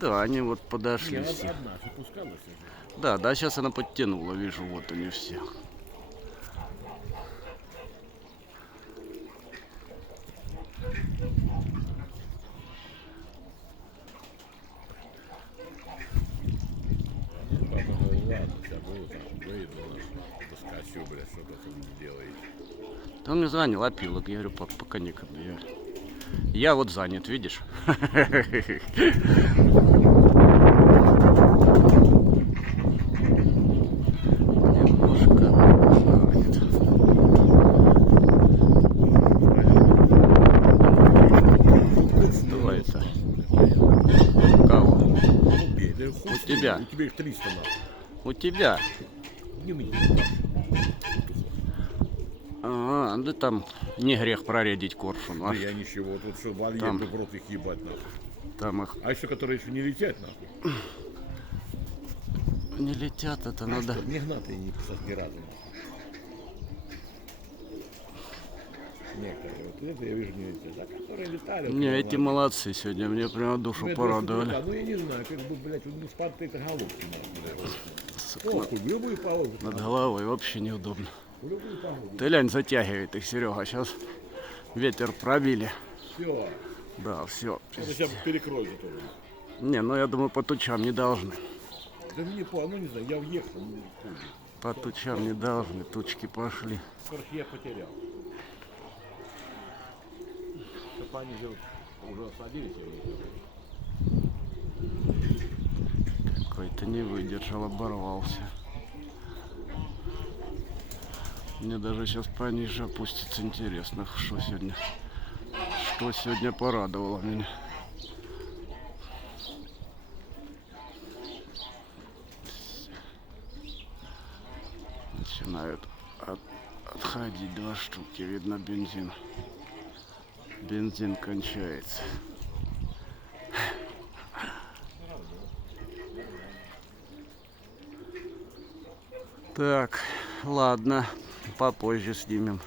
Да, они вот подошли Не, все. одна же пускалась уже. Да, да, сейчас она подтянула, вижу, вот они все. Папа говорит, ладно, сейчас выйду, поскочу, блядь, что-то ты не делаете. Да он мне звонил, опилок. Я говорю, пап, пока некогда. Я вот занят, видишь? Немножко занят. Давай это. Кого? Ну, бей, да хуй У с ним, тебя. У тебя их 300 нахуй. У тебя. Не мне. А, да там не грех проредить коршун. Да я ничего, тут что, вольер, Там. бы в рот их ебать нахуй. Там их А еще которые еще не летят нахуй. не летят, это надо. Не гнатые не созбираты. Некоторые, вот это я вижу не летят. А которые летали. Не, вот, эти ладно. молодцы сегодня, мне прямо душу Ну, это порадовали. просто, ну я не знаю, как бы, блядь, не спад это головки надо, Сука, похуй, в любую погоду. над головой вообще неудобно. В любую погоду. Ты лянь, затягивает их, Серега. Сейчас ветер пробили. Все. Да, все. Это сейчас перекроется тоже. Не, ну я думаю, по тучам не должны. Да мне по, ну не знаю, я въехал, ну хуй. По тучам не должны, тучки пошли. Короче, я потерял. Чтобы они уже садились, я ехал. Какой-то не выдержал, оборвался. Мне даже сейчас пониже опустится, интересно, что сегодня порадовало меня. Начинают отходить два штуки, видно бензин. Бензин кончается. Так, ладно, попозже снимем.